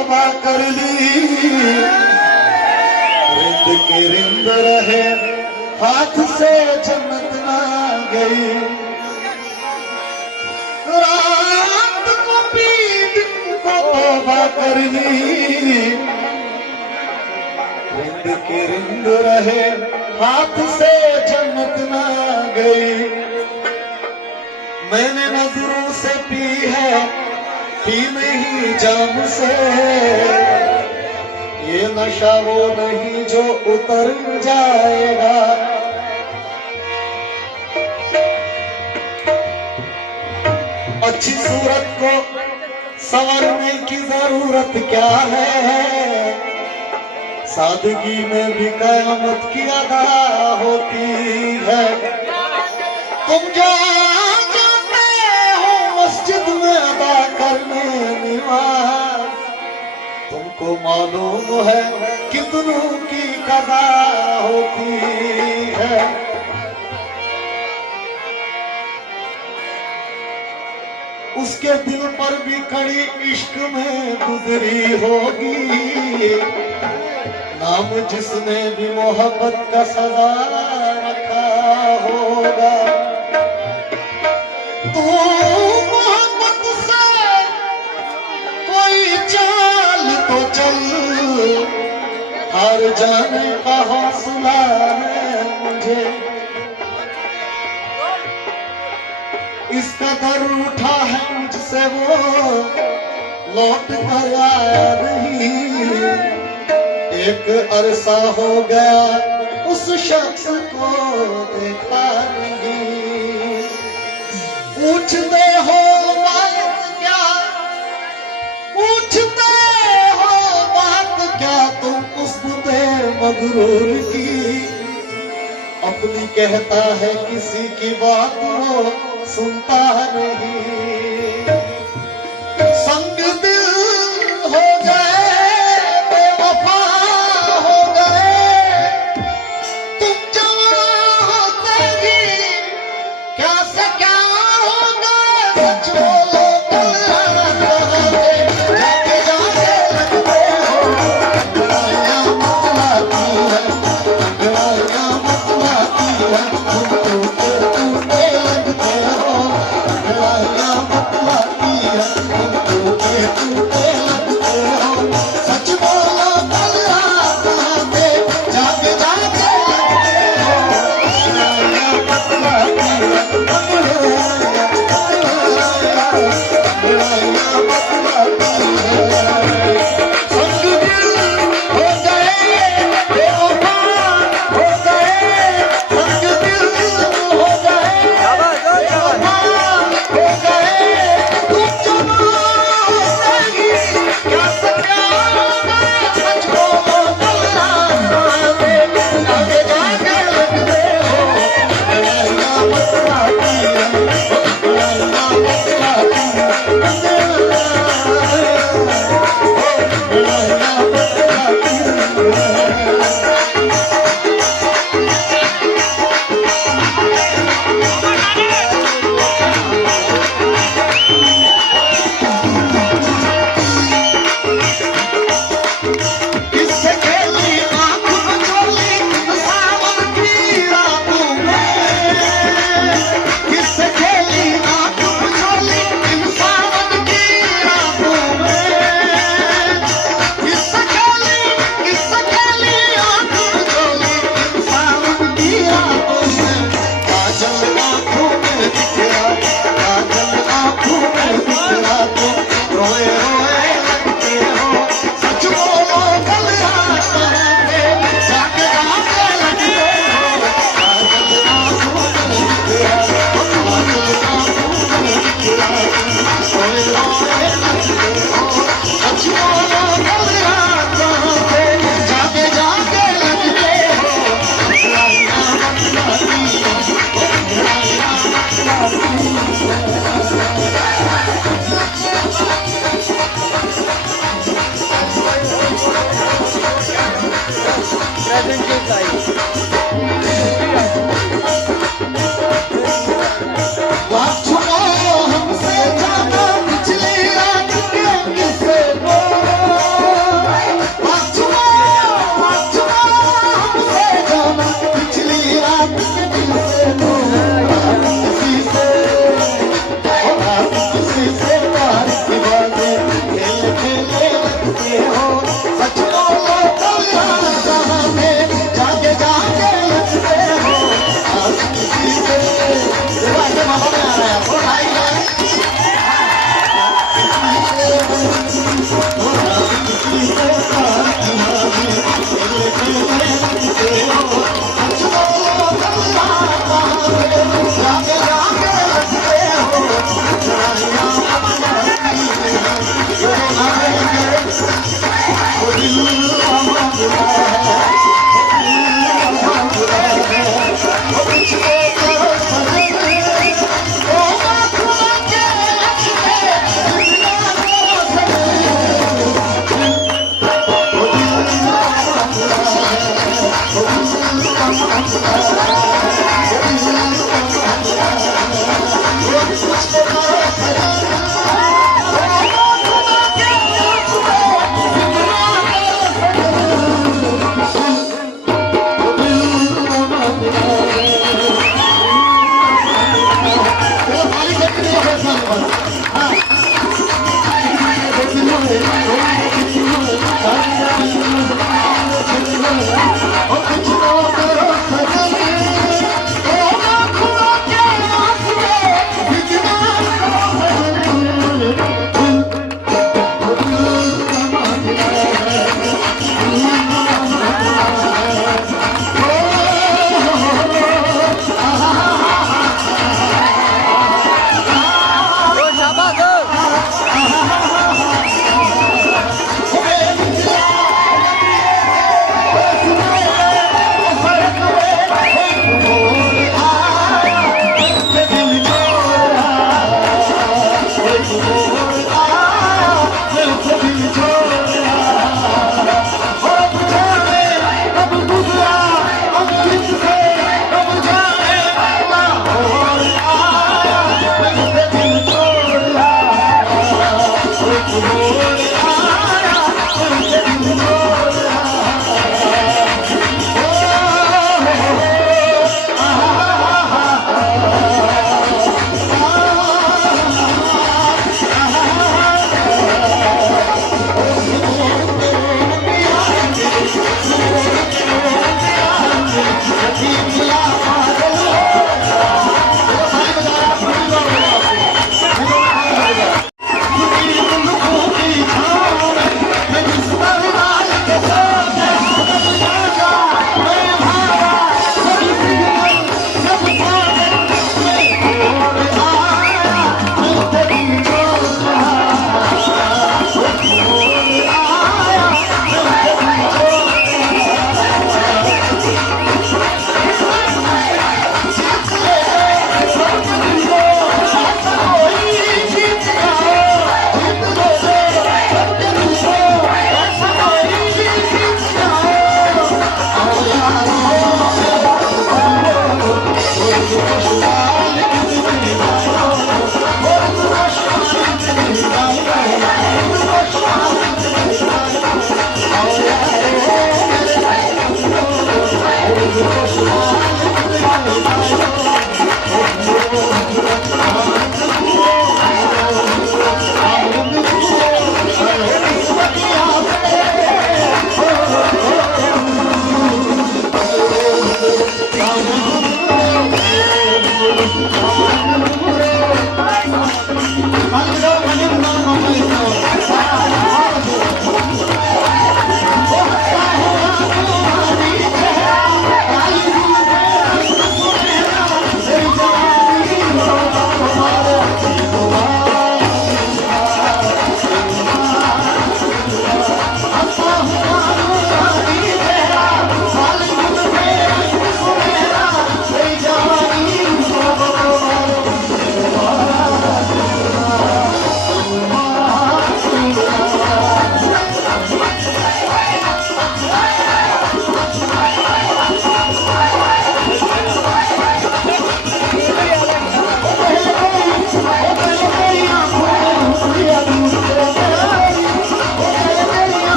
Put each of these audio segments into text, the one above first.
तौबा कर ली, रिंद की रिंद रहे हाथ से जन्नत ना गई। रात को पी दिन को तौबा कर ली, रिंद की रिंद रहे हाथ से जन्नत ना गई। मैंने नजरों से पी है, पी नहीं जाम से, ये नशा वो नहीं जो उतर जाएगा। अच्छी सूरत को संवरने की जरूरत क्या है, सादगी में भी कयामत की अदा होती है। तुम जो जाते हो मस्जिद में अदा करने नमाज, तुमको मालूम है कितनों की कदा होती है। उसके दिल पर भी कड़ी इश्क में गुजरी होगी, नाम जिसने भी मोहब्बत का सदा रखा होगा। तू मोहब्बत से कोई चाल तो चल, हार जाने का हौसला है मुझे। इस कदर उठा है मुझसे वो, लौट कर आया नहीं। एक अरसा हो गया उस शख्स को देखा नहीं। पूछते हो बात क्या, पूछते हो बात क्या तुम उस बुते मगरूर की। अपनी कहता है किसी की बात वो सुनता नहीं। संग दिल हो गए, बेवफा हो गए, तुम जवां होते ही क्या से क्या होगा। सच बोलो जाके जाके लगते हो, गड़ाइयाँ मतलाती है, गड़ाइयाँ मतलाती है, तुम टूटे टूटे लगते हो, गड़ाइयाँ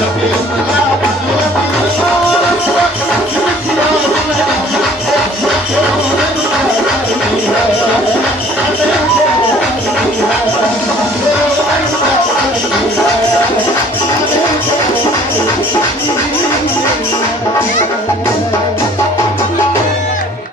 Jump in,